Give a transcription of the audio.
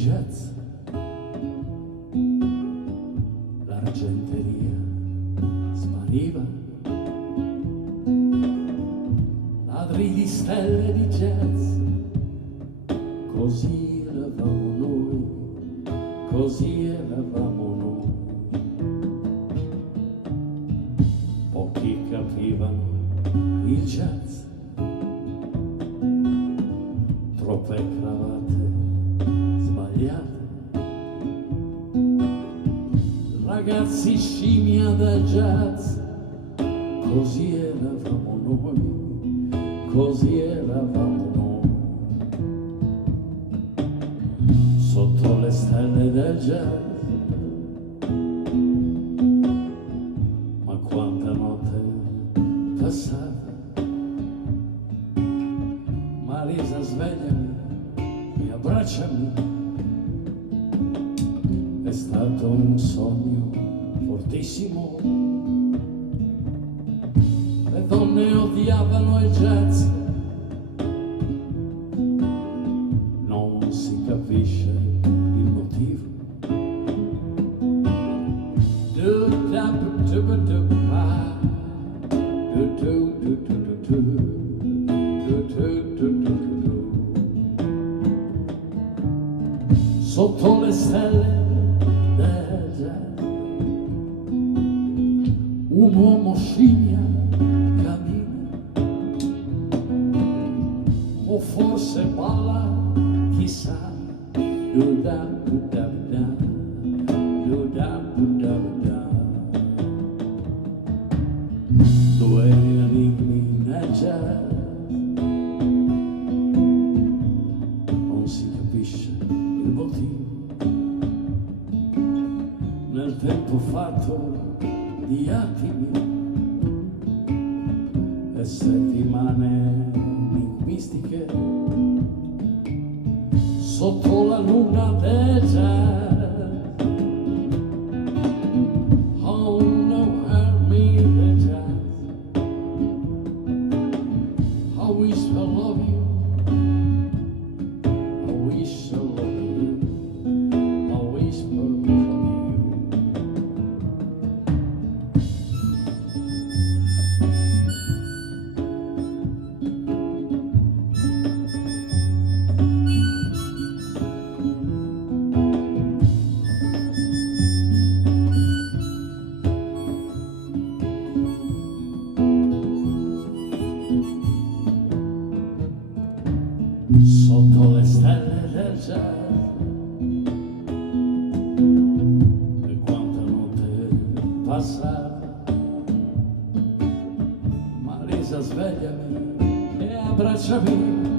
jazz, l'argenteria spariva, ladri di stelle di jazz, così eravamo noi, così eravamo noi. Pochi capivano il jazz, troppe cravatte sbagliate, ragazzi scimmia del jazz, così eravamo noi, così eravamo noi. Sotto le stelle del jazz, ma quanta notte passata. Marisa, svegliami e abbracciami, è stato un sogno fortissimo. Le donne odiavano il jazz, non si capisce il motivo. Sotto le stelle del jazz, un uomo scimmia cammina, o forse balla, chissà. Du-da, du-da-da, du-da, du-da-da. Due enigmi nel jazz, non si capisce il motivo. Nel tempo fatto di attimi e settimane enigmistiche, sotto la luna del jazz. Oh no, I mean the jazz. I wish I love you, I wish I love you, I wish I love you. Sotto le stelle del jazz, e quanta notte passata. Marisa, svegliami e abbracciami,